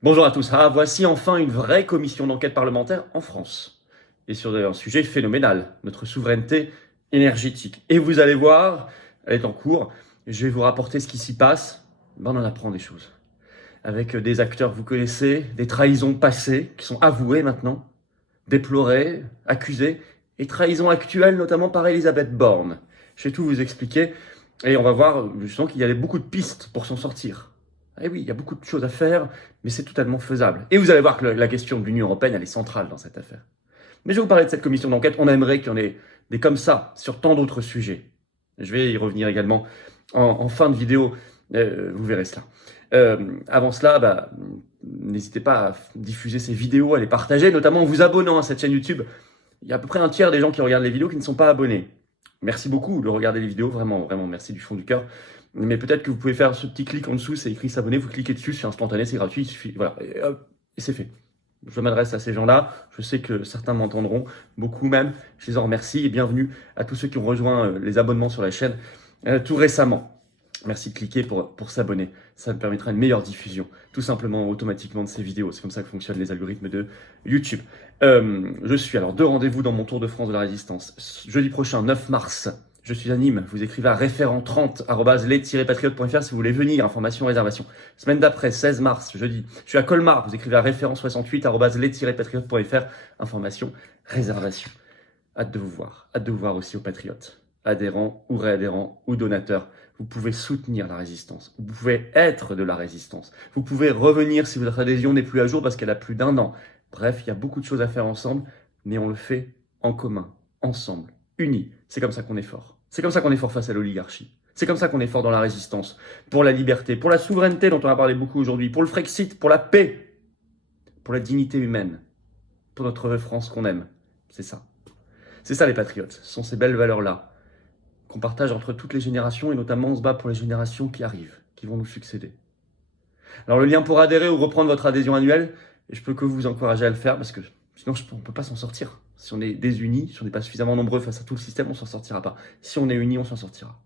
Bonjour à tous. Voici enfin une vraie commission d'enquête parlementaire en France. Et sur un sujet phénoménal, notre souveraineté énergétique. Et vous allez voir, elle est en cours. Je vais vous rapporter ce qui s'y passe. On en apprend des choses. Avec des acteurs que vous connaissez, des trahisons passées, qui sont avouées maintenant, déplorées, accusées, et trahisons actuelles, notamment par Elisabeth Borne. Je vais tout vous expliquer. Et on va voir, justement, qu'il y avait beaucoup de pistes pour s'en sortir. Eh oui, il y a beaucoup de choses à faire, mais c'est totalement faisable. Et vous allez voir que la question de l'Union européenne, elle est centrale dans cette affaire. Mais je vais vous parler de cette commission d'enquête. On aimerait qu'il y en ait des comme ça sur tant d'autres sujets. Je vais y revenir également en fin de vidéo. Vous verrez cela. Avant cela, n'hésitez pas à diffuser ces vidéos, à les partager, notamment en vous abonnant à cette chaîne YouTube. Il y a à peu près un tiers des gens qui regardent les vidéos qui ne sont pas abonnés. Merci beaucoup de regarder les vidéos, vraiment, vraiment, merci du fond du cœur. Mais peut-être que vous pouvez faire ce petit clic en dessous, c'est écrit s'abonner, vous cliquez dessus, c'est instantané, c'est gratuit, il suffit, voilà, et c'est fait. Je m'adresse à ces gens-là, je sais que certains m'entendront, beaucoup même, je les en remercie, et bienvenue à tous ceux qui ont rejoint les abonnements sur la chaîne tout récemment. Merci de cliquer pour s'abonner, ça me permettra une meilleure diffusion, tout simplement, automatiquement de ces vidéos, c'est comme ça que fonctionnent les algorithmes de YouTube. Je suis alors 2 rendez-vous dans mon Tour de France de la Résistance, jeudi prochain, 9 mars, je suis à Nîmes, vous écrivez à référent30@les-patriotes.fr si vous voulez venir, information, réservation. Semaine d'après, 16 mars, jeudi, je suis à Colmar, vous écrivez à référent68@les-patriotes.fr, information, réservation. Hâte de vous voir aussi aux patriotes, adhérents ou réadhérents ou donateurs. Vous pouvez soutenir la résistance, vous pouvez être de la résistance, vous pouvez revenir si votre adhésion n'est plus à jour parce qu'elle a plus d'1 an. Bref, il y a beaucoup de choses à faire ensemble, mais on le fait en commun, ensemble, unis. C'est comme ça qu'on est fort. C'est comme ça qu'on est fort face à l'oligarchie. C'est comme ça qu'on est fort dans la résistance, pour la liberté, pour la souveraineté dont on a parlé beaucoup aujourd'hui, pour le Frexit, pour la paix, pour la dignité humaine, pour notre France qu'on aime. C'est ça. C'est ça les patriotes, ce sont ces belles valeurs-là qu'on partage entre toutes les générations et notamment on se bat pour les générations qui arrivent, qui vont nous succéder. Alors le lien pour adhérer ou reprendre votre adhésion annuelle, et je peux que vous encourager à le faire parce que sinon on ne peut pas s'en sortir. Si on est désunis, si on n'est pas suffisamment nombreux face à tout le système, on ne s'en sortira pas. Si on est unis, on s'en sortira.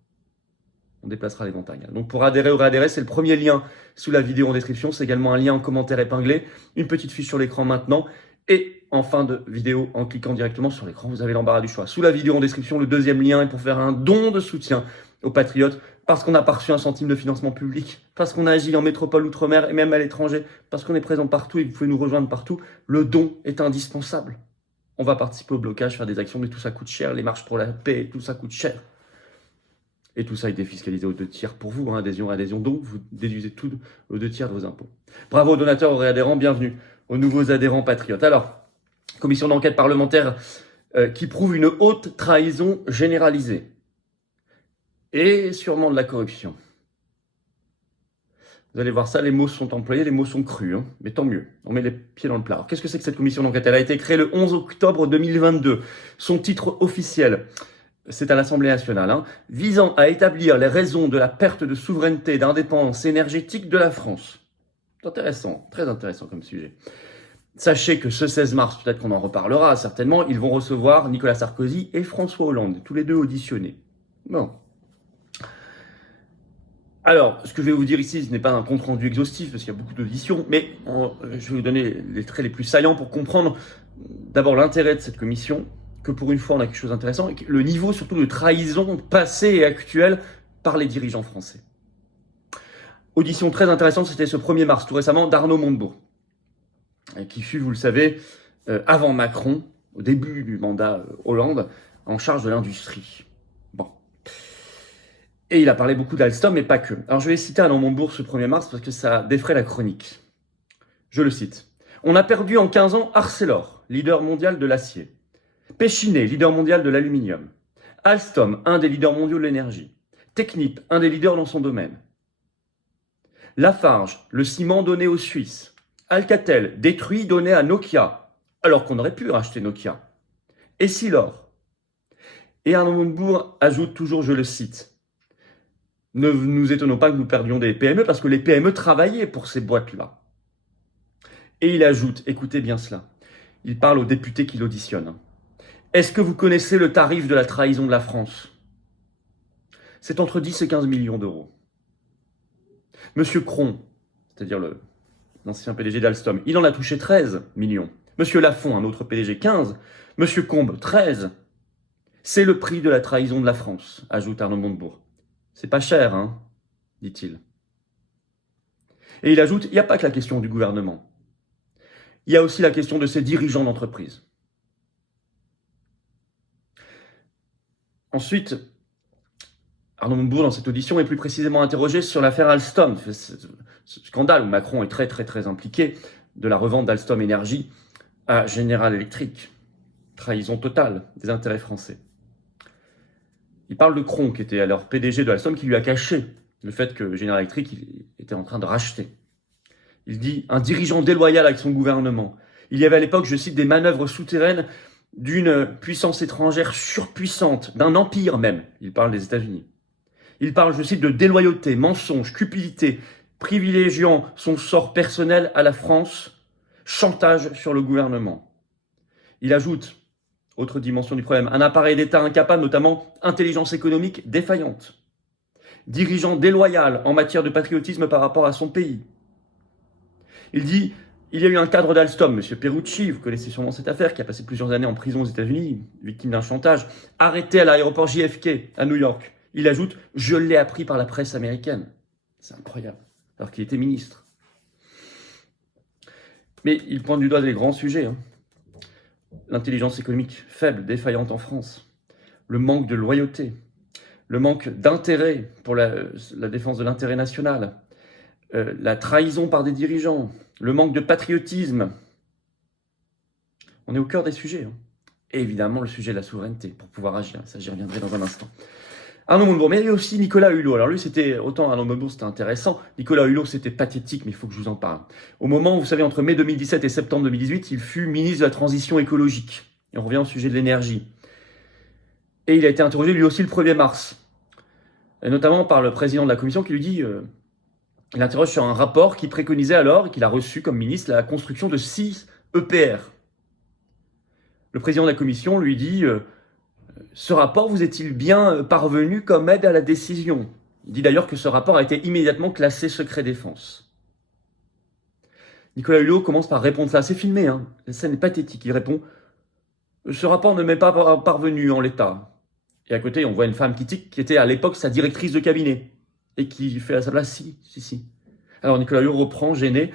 On déplacera les montagnes. Donc pour adhérer ou réadhérer, c'est le premier lien sous la vidéo en description. C'est également un lien en commentaire épinglé, une petite fiche sur l'écran maintenant. Et en fin de vidéo, en cliquant directement sur l'écran, vous avez l'embarras du choix. Sous la vidéo en description, le deuxième lien est pour faire un don de soutien aux patriotes, parce qu'on n'a pas reçu 1 centime de financement public, parce qu'on agit en métropole outre-mer et même à l'étranger, parce qu'on est présent partout et que vous pouvez nous rejoindre partout. Le don est indispensable. On va participer au blocage, faire des actions, mais tout ça coûte cher. Les marches pour la paix, tout ça coûte cher. Et tout ça est défiscalisé aux 2 tiers pour vous, adhésion, donc vous déduisez tout aux 2 tiers de vos impôts. Bravo aux donateurs, aux réadhérents, bienvenue aux nouveaux adhérents patriotes. Alors, commission d'enquête parlementaire qui prouve une haute trahison généralisée. Et sûrement de la corruption. Vous allez voir ça, les mots sont employés, les mots sont crus, mais tant mieux, on met les pieds dans le plat. Alors, qu'est-ce que c'est que cette commission d'enquête? Elle a été créée le 11 octobre 2022. Son titre officiel, c'est à l'Assemblée nationale, visant à établir les raisons de la perte de souveraineté et d'indépendance énergétique de la France. C'est intéressant, très intéressant comme sujet. Sachez que ce 16 mars, peut-être qu'on en reparlera certainement, ils vont recevoir Nicolas Sarkozy et François Hollande, tous les deux auditionnés. Bon. Alors, ce que je vais vous dire ici, ce n'est pas un compte-rendu exhaustif, parce qu'il y a beaucoup d'auditions, mais je vais vous donner les traits les plus saillants pour comprendre d'abord l'intérêt de cette commission, que pour une fois on a quelque chose d'intéressant, et le niveau surtout de trahison passée et actuelle par les dirigeants français. Audition très intéressante, c'était ce 1er mars, tout récemment, d'Arnaud Montebourg, qui fut, vous le savez, avant Macron, au début du mandat Hollande, en charge de l'industrie. Bon. Et il a parlé beaucoup d'Alstom, mais pas que. Alors je vais citer Arnaud Montebourg ce 1er mars parce que ça défraie la chronique. Je le cite. « On a perdu en 15 ans Arcelor, leader mondial de l'acier. Pechiney, leader mondial de l'aluminium. Alstom, un des leaders mondiaux de l'énergie. Technip, un des leaders dans son domaine. Lafarge, le ciment donné aux Suisses. Alcatel, détruit, donné à Nokia, alors qu'on aurait pu racheter Nokia. Essilor. » Et Arnaud Montebourg ajoute toujours, je le cite, « Ne nous étonnons pas que nous perdions des PME parce que les PME travaillaient pour ces boîtes-là. » Et il ajoute, écoutez bien cela, il parle aux députés qui l'auditionnent. « Est-ce que vous connaissez le tarif de la trahison de la France ? C'est entre 10 et 15 millions d'euros. Monsieur Cron, c'est-à-dire le l'ancien PDG d'Alstom, il en a touché 13 millions. Monsieur Lafont, un autre PDG, 15. Monsieur Combes, 13. C'est le prix de la trahison de la France, ajoute Arnaud Montebourg. C'est pas cher, hein, dit-il. Et il ajoute, il n'y a pas que la question du gouvernement. Il y a aussi la question de ses dirigeants d'entreprise. Ensuite, Arnaud Montebourg, dans cette audition, est plus précisément interrogé sur l'affaire Alstom, ce scandale où Macron est très impliqué, de la revente d'Alstom Énergie à General Electric. Trahison totale des intérêts français. Il parle de Cron, qui était alors PDG de Alstom, qui lui a caché le fait que General Electric était en train de racheter. Il dit « un dirigeant déloyal avec son gouvernement ». Il y avait à l'époque, je cite, des manœuvres souterraines d'une puissance étrangère surpuissante, d'un empire même. Il parle des États-Unis. Il parle, je cite, de déloyauté, mensonge, cupidité, privilégiant son sort personnel à la France, chantage sur le gouvernement. Il ajoute, autre dimension du problème, un appareil d'État incapable, notamment intelligence économique défaillante, dirigeant déloyal en matière de patriotisme par rapport à son pays. Il dit, il y a eu un cadre d'Alstom, M. Perucci, vous connaissez sûrement cette affaire, qui a passé plusieurs années en prison aux États-Unis, victime d'un chantage, arrêté à l'aéroport JFK à New York. Il ajoute, je l'ai appris par la presse américaine. C'est incroyable, alors qu'il était ministre. Mais il pointe du doigt des grands sujets. L'intelligence économique faible, défaillante en France, le manque de loyauté, le manque d'intérêt pour la défense de l'intérêt national, la trahison par des dirigeants, le manque de patriotisme. On est au cœur des sujets. Et évidemment, le sujet de la souveraineté, pour pouvoir agir. Ça, j'y reviendrai dans un instant. Arnaud Montebourg, mais il y a aussi Nicolas Hulot. Alors lui, c'était, autant Arnaud Montebourg, c'était intéressant. Nicolas Hulot, c'était pathétique, mais il faut que je vous en parle. Au moment, vous savez, entre mai 2017 et septembre 2018, il fut ministre de la Transition écologique. Et on revient au sujet de l'énergie. Et il a été interrogé, lui aussi, le 1er mars. Et notamment par le président de la commission qui lui dit... il interroge sur un rapport qui préconisait alors, et qu'il a reçu comme ministre, la construction de 6 EPR. Le président de la commission lui dit ce rapport vous est-il bien parvenu comme aide à la décision ? Il dit d'ailleurs que ce rapport a été immédiatement classé secret défense. Nicolas Hulot commence par répondre ça. C'est filmé, la scène est pathétique. Il répond ce rapport ne m'est pas parvenu en l'état. Et à côté, on voit une femme qui était à l'époque sa directrice de cabinet. Et qui fait à sa place, si. Alors Nicolas Hulot reprend, gêné,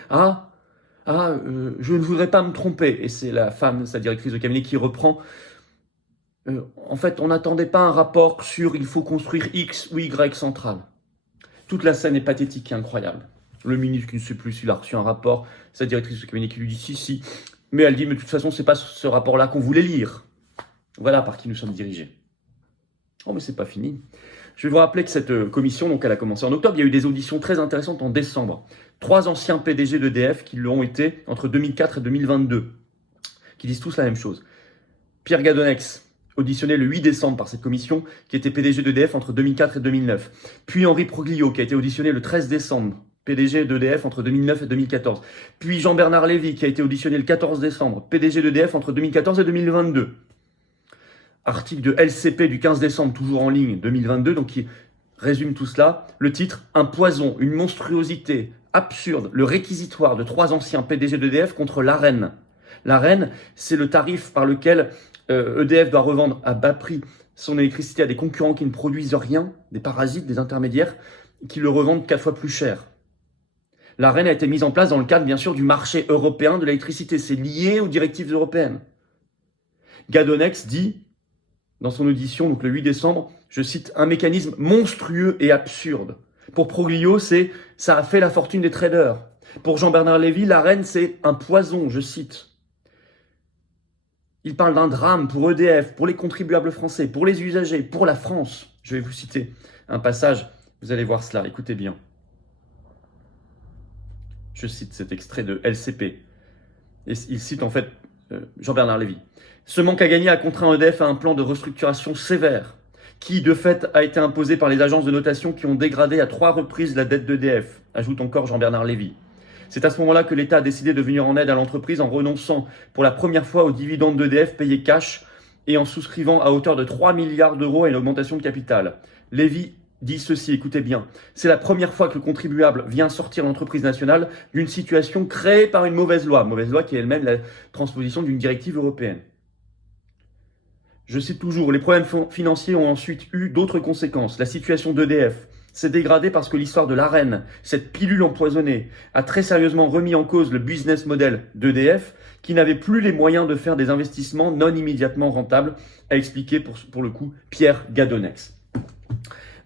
je ne voudrais pas me tromper. Et c'est la femme, sa directrice de cabinet, qui reprend, en fait, on n'attendait pas un rapport sur il faut construire X ou Y centrale. Toute la scène est pathétique et incroyable. Le ministre qui ne sait plus s'il a reçu un rapport, sa directrice de cabinet qui lui dit si. Mais elle dit, mais de toute façon, c'est pas ce rapport-là qu'on voulait lire. Voilà par qui nous sommes dirigés. Oh, mais c'est pas fini. Je vais vous rappeler que cette commission, donc elle a commencé en octobre, il y a eu des auditions très intéressantes en décembre. 3 anciens PDG d'EDF qui l'ont été entre 2004 et 2022, qui disent tous la même chose. Pierre Gadonex, auditionné le 8 décembre par cette commission, qui était PDG d'EDF entre 2004 et 2009. Puis Henri Proglio, qui a été auditionné le 13 décembre, PDG d'EDF entre 2009 et 2014. Puis Jean-Bernard Lévy, qui a été auditionné le 14 décembre, PDG d'EDF entre 2014 et 2022. Article de LCP du 15 décembre, toujours en ligne, 2022, donc qui résume tout cela. Le titre, un poison, une monstruosité absurde, le réquisitoire de 3 anciens PDG d'EDF contre l'AREN. L'AREN, c'est le tarif par lequel EDF doit revendre à bas prix son électricité à des concurrents qui ne produisent rien, des parasites, des intermédiaires, qui le revendent 4 fois plus cher. L'AREN a été mise en place dans le cadre, bien sûr, du marché européen de l'électricité. C'est lié aux directives européennes. Gadonex dit, dans son audition, donc le 8 décembre, je cite, un mécanisme monstrueux et absurde. Pour Proglio, ça a fait la fortune des traders. Pour Jean-Bernard Lévy, l'AREN, c'est un poison, je cite. Il parle d'un drame pour EDF, pour les contribuables français, pour les usagers, pour la France. Je vais vous citer un passage, vous allez voir cela, écoutez bien. Je cite cet extrait de LCP. Et il cite en fait Jean-Bernard Lévy. Ce manque à gagner a contraint EDF à un plan de restructuration sévère, qui de fait a été imposé par les agences de notation qui ont dégradé à 3 reprises la dette d'EDF, ajoute encore Jean-Bernard Lévy. C'est à ce moment-là que l'État a décidé de venir en aide à l'entreprise en renonçant pour la première fois aux dividendes d'EDF payés cash et en souscrivant à hauteur de 3 milliards d'euros à une augmentation de capital. Lévy dit ceci, écoutez bien, c'est la première fois que le contribuable vient sortir l'entreprise nationale d'une situation créée par une mauvaise loi qui est elle-même la transposition d'une directive européenne. Je cite toujours, les problèmes financiers ont ensuite eu d'autres conséquences. La situation d'EDF s'est dégradée parce que l'histoire de l'AREN, cette pilule empoisonnée, a très sérieusement remis en cause le business model d'EDF, qui n'avait plus les moyens de faire des investissements non immédiatement rentables, a expliqué pour le coup Pierre Gadonex.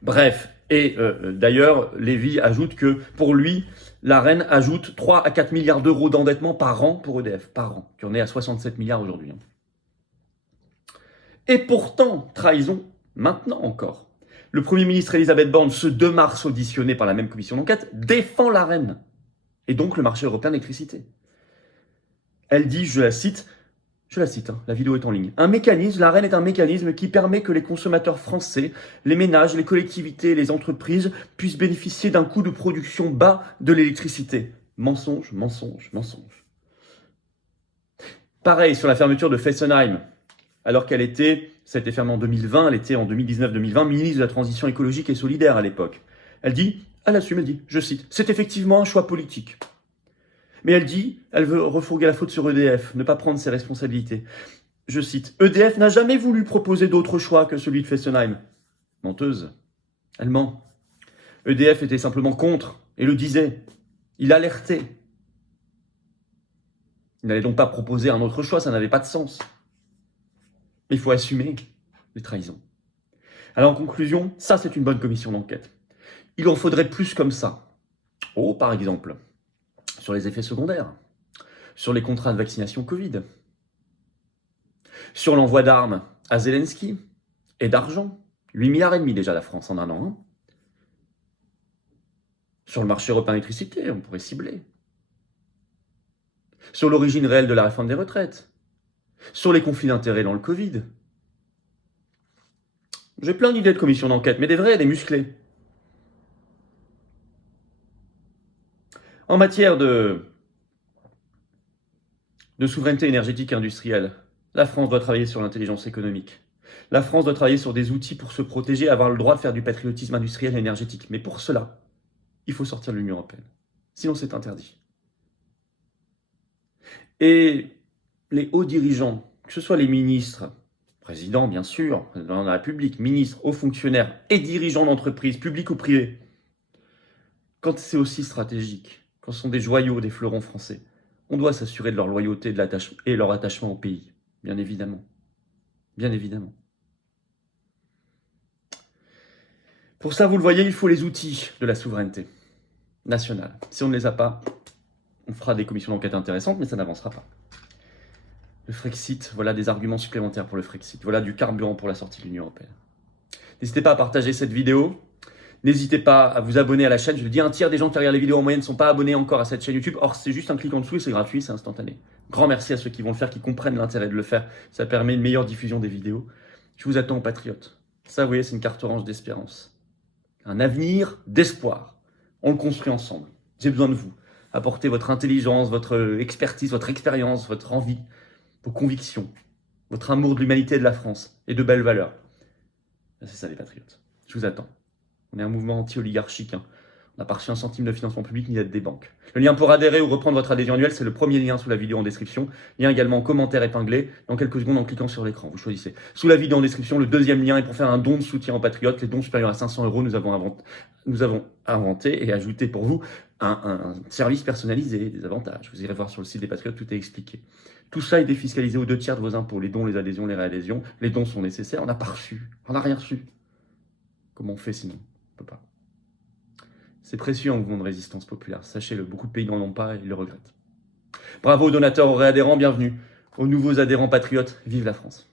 Bref, et d'ailleurs, Lévy ajoute que pour lui, l'AREN ajoute 3 à 4 milliards d'euros d'endettement par an pour EDF, par an, qui en est à 67 milliards aujourd'hui. Et pourtant, trahison, maintenant encore. Le Premier ministre Elisabeth Borne, ce 2 mars auditionné par la même commission d'enquête, défend l'AREN, et donc le marché européen d'électricité. Elle dit, je la cite, la vidéo est en ligne. L'AREN est un mécanisme qui permet que les consommateurs français, les ménages, les collectivités et les entreprises puissent bénéficier d'un coût de production bas de l'électricité. Mensonge, mensonge, mensonge. Pareil sur la fermeture de Fessenheim, alors ça a été fermé en 2020, elle était en 2019-2020 ministre de la Transition écologique et solidaire à l'époque. Elle assume, elle dit, je cite, c'est effectivement un choix politique. Mais elle veut refourguer la faute sur EDF, ne pas prendre ses responsabilités. Je cite, EDF n'a jamais voulu proposer d'autre choix que celui de Fessenheim. Menteuse. Elle ment. EDF était simplement contre, et le disait. Il alertait. Il n'allait donc pas proposer un autre choix, ça n'avait pas de sens. Mais il faut assumer les trahisons. Alors en conclusion, ça c'est une bonne commission d'enquête. Il en faudrait plus comme ça. Oh, par exemple, sur les effets secondaires, sur les contrats de vaccination Covid, sur l'envoi d'armes à Zelensky et d'argent, 8,5 milliards déjà la France en un an. Sur le marché européen d'électricité, on pourrait cibler. Sur l'origine réelle de la réforme des retraites, sur les conflits d'intérêts dans le Covid. J'ai plein d'idées de commission d'enquête, mais des vraies, des musclées. En matière de souveraineté énergétique et industrielle, la France doit travailler sur l'intelligence économique. La France doit travailler sur des outils pour se protéger et avoir le droit de faire du patriotisme industriel et énergétique. Mais pour cela, il faut sortir de l'Union européenne. Sinon, c'est interdit. Et les hauts dirigeants, que ce soit les ministres, présidents bien sûr, dans la République, ministres, hauts fonctionnaires et dirigeants d'entreprises, publiques ou privées, quand c'est aussi stratégique, quand ce sont des joyaux, des fleurons français, on doit s'assurer de leur loyauté et leur attachement au pays, bien évidemment. Bien évidemment. Pour ça, vous le voyez, il faut les outils de la souveraineté nationale. Si on ne les a pas, on fera des commissions d'enquête intéressantes, mais ça n'avancera pas. Le Frexit, voilà des arguments supplémentaires pour le Frexit. Voilà du carburant pour la sortie de l'Union européenne. N'hésitez pas à partager cette vidéo. N'hésitez pas à vous abonner à la chaîne. Je le dis, 1/3 des gens qui regardent les vidéos en moyenne ne sont pas abonnés encore à cette chaîne YouTube. Or, c'est juste un clic en dessous et c'est gratuit, c'est instantané. Grand merci à ceux qui vont le faire, qui comprennent l'intérêt de le faire. Ça permet une meilleure diffusion des vidéos. Je vous attends, patriotes. Ça, vous voyez, c'est une carte orange d'espérance. Un avenir d'espoir. On le construit ensemble. J'ai besoin de vous. Apportez votre intelligence, votre expertise, votre expérience, votre envie, vos convictions, votre amour de l'humanité et de la France et de belles valeurs. C'est ça les patriotes. Je vous attends. On est un mouvement anti-oligarchique. On n'a pas reçu un centime de financement public ni d'aide des banques. Le lien pour adhérer ou reprendre votre adhésion annuelle, c'est le premier lien sous la vidéo en description. Lien également en commentaire épinglé dans quelques secondes en cliquant sur l'écran. Vous choisissez. Sous la vidéo en description, le deuxième lien est pour faire un don de soutien aux patriotes. Les dons supérieurs à 500 €, nous avons inventé et ajouté pour vous un service personnalisé, des avantages. Vous irez voir sur le site des patriotes, tout est expliqué. Tout ça est défiscalisé aux 2/3 de vos impôts. Les dons, les adhésions, les réadhésions. Les dons sont nécessaires. On n'a pas reçu. On n'a rien reçu. Comment on fait sinon? On peut pas. C'est précieux en mouvement de résistance populaire. Sachez-le, beaucoup de pays n'en ont pas et ils le regrettent. Bravo aux donateurs, aux réadhérents, bienvenue. Aux nouveaux adhérents patriotes, vive la France.